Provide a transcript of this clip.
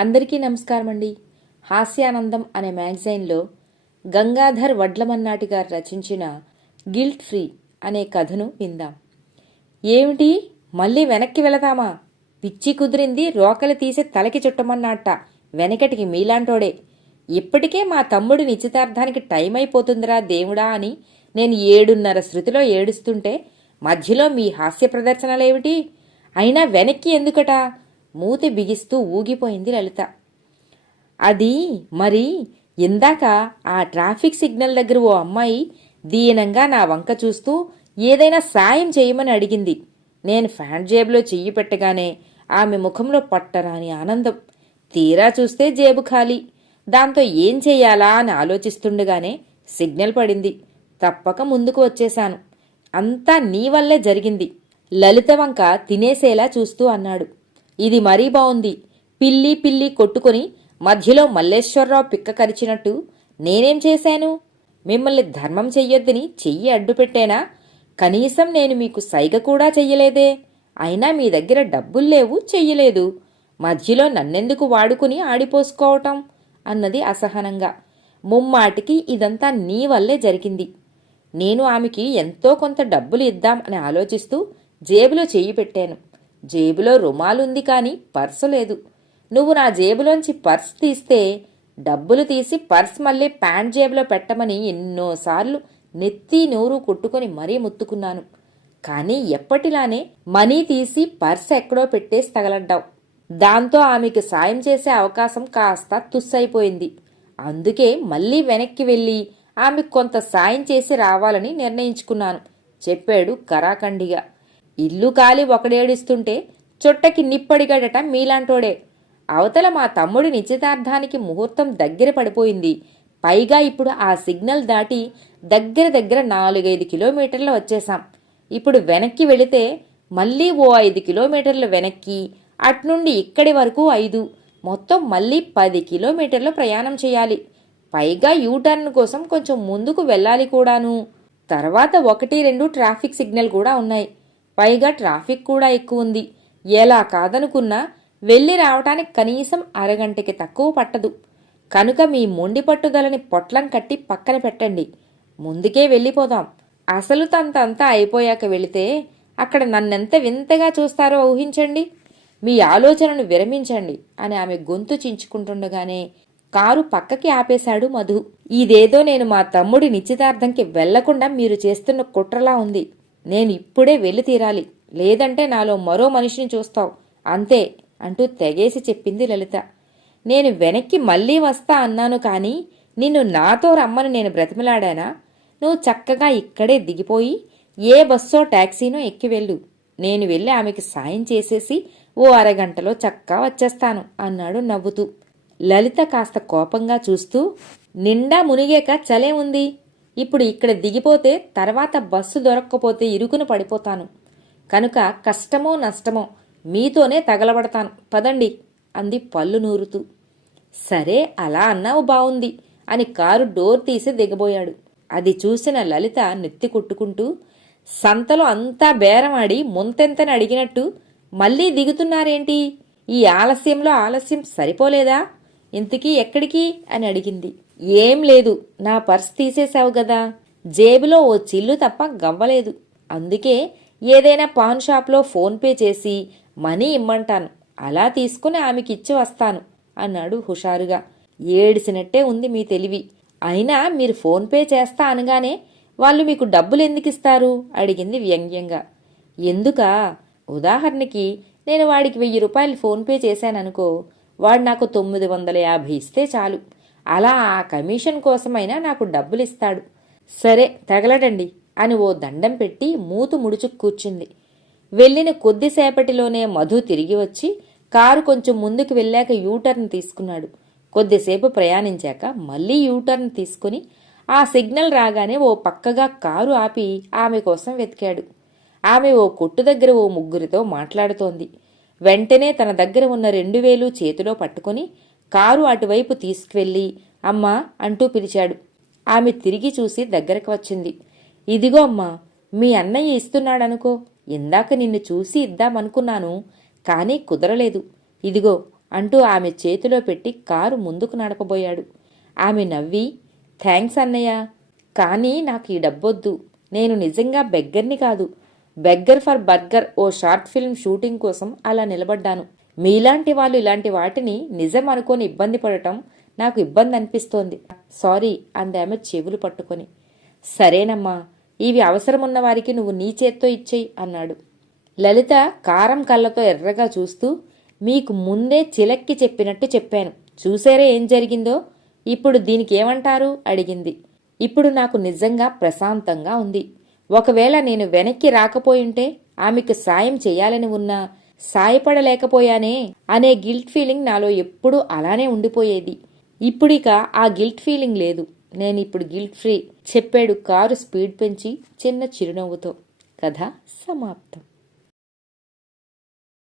అందరికీ నమస్కారం అండి. హాస్యానందం అనే మ్యాగజైన్లో గంగాధర్ వడ్లమన్నాటి గారు రచించిన గిల్ట్ ఫ్రీ అనే కథను విందాం. ఏమిటి, మళ్ళీ వెనక్కి వెళదామా? పిచ్చి కుదిరింది, రోకలి తీసి తలకి చుట్టమన్నట్ట. వెనకటికి మీలాంటోడే. ఇప్పటికే మా తమ్ముడి నిశ్చితార్థానికి టైం అయిపోతుందిరా దేవుడా అని నేను 7:30 శృతిలో ఏడుస్తుంటే మధ్యలో మీ హాస్య ప్రదర్శనలేమిటి? అయినా వెనక్కి ఎందుకట? మూతి బిగిస్తూ ఊగిపోయింది లలిత. అది మరి ఇందాక ఆ ట్రాఫిక్ సిగ్నల్ దగ్గర ఓ అమ్మాయి దీనంగా నా వంక చూస్తూ ఏదైనా సాయం చేయమని అడిగింది. నేను ఫ్యాంట్ జేబులో చెయ్యి పెట్టగానే ఆమె ముఖంలో పట్టరాని ఆనందం. తీరా చూస్తే జేబు ఖాళీ. దాంతో ఏం చెయ్యాలా అని ఆలోచిస్తుండగానే సిగ్నల్ పడింది. తప్పక ముందుకు వచ్చేశాను. అంతా నీ వల్లే జరిగింది. లలిత వంక తినేసేలా చూస్తూ అన్నాడు. ఇది మరీ బావుంది. పిల్లి పిల్లి కొట్టుకుని మధ్యలో మల్లేశ్వరరావు పిక్క కరిచినట్టు నేనేం చేశాను? మిమ్మల్ని ధర్మం చెయ్యొద్దని చెయ్యి అడ్డుపెట్టేనా? కనీసం నేను మీకు సైగ కూడా చెయ్యలేదే. అయినా మీ దగ్గర డబ్బుల్లేవు, చెయ్యలేదు. మధ్యలో నన్నెందుకు వాడుకుని ఆడిపోసుకోవటం అన్నది అసహనంగా. ముమ్మాటికి ఇదంతా నీ వల్లే జరిగింది. నేను ఆమెకి ఎంతో కొంత డబ్బులు ఇద్దాం అని ఆలోచిస్తూ జేబులో చెయ్యి పెట్టాను. జేబులో రుమాలుంది కాని పర్సు లేదు. నువ్వు నా జేబులోంచి పర్స్ తీస్తే డబ్బులు తీసి పర్స్ మళ్ళీ ప్యాంట్ జేబులో పెట్టమని ఎన్నోసార్లు నెత్తి నోరు కొట్టుకుని మరీ ముత్తుకున్నాను. కానీ ఎప్పటిలానే మనీ తీసి పర్స్ ఎక్కడో పెట్టేసి తగలడ్డావు. దాంతో ఆమెకు సాయం చేసే అవకాశం కాస్త తుస్సైపోయింది. అందుకే మళ్ళీ వెనక్కి వెళ్ళి ఆమెకు కొంత సాయం చేసి రావాలని నిర్ణయించుకున్నాను చెప్పాడు కరాఖండిగా. ఇల్లు కాలి ఒకడేడిస్తుంటే చుట్టకి నిప్పడిగడట మీలాంటోడే. అవతల మా తమ్ముడి నిశ్చితార్థానికి ముహూర్తం దగ్గర పడిపోయింది. పైగా ఇప్పుడు ఆ సిగ్నల్ దాటి దగ్గర 4-5 కిలోమీటర్లు వచ్చేశాం. ఇప్పుడు వెనక్కి వెళితే మళ్ళీ ఓ 5 కిలోమీటర్లు వెనక్కి, అట్నుండి ఇక్కడి వరకు 5, మొత్తం మళ్ళీ 10 కిలోమీటర్లు ప్రయాణం చేయాలి. పైగా యూటర్న్ కోసం కొంచెం ముందుకు వెళ్ళాలి కూడాను. తర్వాత 1-2 ట్రాఫిక్ సిగ్నల్ కూడా ఉన్నాయి. పైగా ట్రాఫిక్ కూడా ఎక్కువ ఉంది. ఎలా కాదనుకున్నా వెళ్ళి రావటానికి కనీసం అరగంటకి తక్కువ పట్టదు. కనుక మీ మొండి పట్టుదలని పొట్లం కట్టి పక్కన పెట్టండి. ముందుకే వెళ్ళిపోదాం. అసలు తంతంతా అయిపోయాక వెళితే అక్కడ నన్నెంత వింతగా చూస్తారో ఊహించండి. మీ ఆలోచనను విరమించండి అని ఆమె గొంతు చించుకుంటుండగానే కారు పక్కకి ఆపేశాడు మధు. ఇదేదో నేను మా తమ్ముడి నిశ్చితార్థంకి వెళ్లకుండా మీరు చేస్తున్న కుట్రలా ఉంది. నేను ఇప్పుడే వెళ్ళి తీరాలి, లేదంటే నాలో మరో మనిషిని చూస్తావు అంతే అంటూ తెగేసి చెప్పింది లలిత. నేను వెనక్కి మళ్ళీ వస్తా అన్నాను కానీ నిన్ను నాతో రమ్మని నేను బ్రతిమలాడానా? నువ్వు చక్కగా ఇక్కడే దిగిపోయి ఏ బస్సో టాక్సీనో ఎక్కి వెళ్ళు. నేను వెళ్ళి ఆమెకి సాయం చేసేసి ఓ అరగంటలో చక్కా వచ్చేస్తాను అన్నాడు నవ్వుతూ. లలిత కాస్త కోపంగా చూస్తూ, నిండా మునిగాక చలే ఉంది. ఇప్పుడు ఇక్కడ దిగిపోతే తర్వాత బస్సు దొరక్కపోతే ఇరుకున పడిపోతాను. కనుక కష్టమో నష్టమో మీతోనే తగలబడతాను, పదండి అంది పళ్ళు నూరుతూ. సరే అలా అన్నావు, బావుంది అని కారు డోర్ తీసి దిగబోయాడు. అది చూసిన లలిత నెత్తి కొట్టుకుంటూ, సంతలో అంతా బేరమాడి ముంతెంతని అడిగినట్టు మళ్ళీ దిగుతున్నారేంటి? ఈ ఆలస్యం సరిపోలేదా? ఇంతకీ ఎక్కడికి అని అడిగింది. ఏం లేదు, నా పర్స్ తీసేశావు గదా, జేబులో ఓ చిల్లు తప్ప గవ్వలేదు. అందుకే ఏదైనా పాన్ షాప్లో ఫోన్పే చేసి మనీ ఇమ్మంటాను. అలా తీసుకుని ఆమెకిచ్చి వస్తాను అన్నాడు హుషారుగా. ఏడిసినట్టే ఉంది మీ తెలివి. అయినా మీరు ఫోన్పే చేస్తా అనగానే వాళ్ళు మీకు డబ్బులు ఎందుకిస్తారు అడిగింది వ్యంగ్యంగా. ఎందుకా? ఉదాహరణకి నేను వాడికి 1000 రూపాయలు ఫోన్పే చేశాననుకో, వాడు నాకు 950 ఇస్తే చాలు. అలా ఆ కమిషన్ కోసమైనా నాకు డబ్బులిస్తాడు. సరే తగలడండి అని ఓ దండం పెట్టి మూతు ముడుచుకు కూర్చుంది. వెళ్ళిన కొద్దిసేపటిలోనే మధు తిరిగి వచ్చి కారు కొంచెం ముందుకు వెళ్ళాక యూటర్న్ తీసుకున్నాడు. కొద్దిసేపు ప్రయాణించాక మళ్ళీ యూటర్న్ తీసుకుని ఆ సిగ్నల్ రాగానే ఓ పక్కగా కారు ఆపి ఆమె కోసం వెతికాడు. ఆమె ఓ కొట్టు దగ్గర ఓ ముగ్గురితో మాట్లాడుతోంది. వెంటనే తన దగ్గర ఉన్న 2000 చేతిలో పట్టుకుని కారు అటువైపు తీసుకువెళ్ళి అమ్మా అంటూ పిలిచాడు. ఆమె తిరిగి చూసి దగ్గరకు వచ్చింది. ఇదిగో అమ్మా, మీ అన్నయ్య ఇస్తున్నాడనుకో. ఇందాక నిన్ను చూసి ఇద్దామనుకున్నాను, కానీ కుదరలేదు. ఇదిగో అంటూ ఆమె చేతిలో పెట్టి కారు ముందుకు నడపబోయాడు. ఆమె నవ్వి, థ్యాంక్స్ అన్నయ్య, కానీ నాకు ఈ డబ్బొద్దు. నేను నిజంగా బెగ్గర్ని కాదు. బెగ్గర్ ఫర్ బర్గర్ ఓ షార్ట్ ఫిల్మ్ షూటింగ్ కోసం అలా నిలబడ్డాను. మీలాంటి వాళ్ళు ఇలాంటి వాటిని నిజం అనుకొని ఇబ్బంది పడటం నాకు ఇబ్బంది అనిపిస్తోంది. సారీ అందామె చెవులు పట్టుకొని. సరేనమ్మా, ఇవి అవసరమున్న వారికి నువ్వు నీ చేత్తో ఇచ్చేయి అన్నాడు. లలిత కారం కళ్ళతో ఎర్రగా చూస్తూ, మీకు ముందే చిలక్కి చెప్పినట్టు చెప్పాను. చూసారే ఏం జరిగిందో? ఇప్పుడు దీనికి ఏమంటారు అడిగింది. ఇప్పుడు నాకు నిజంగా ప్రశాంతంగా ఉంది. ఒకవేళ నేను వెనక్కి రాకపోయింటే ఆమెకు సాయం చెయ్యాలని ఉన్నా సాయపడలేకపోయానే అనే గిల్ట్ ఫీలింగ్ నాలో ఎప్పుడూ అలానే ఉండిపోయేది. ఇప్పుడిక ఆ గిల్ట్ ఫీలింగ్ లేదు. నేనిప్పుడు గిల్ట్ ఫ్రీ చెప్పాడు కారు స్పీడ్ పెంచి చిన్న చిరునవ్వుతో. కథ సమాప్తం.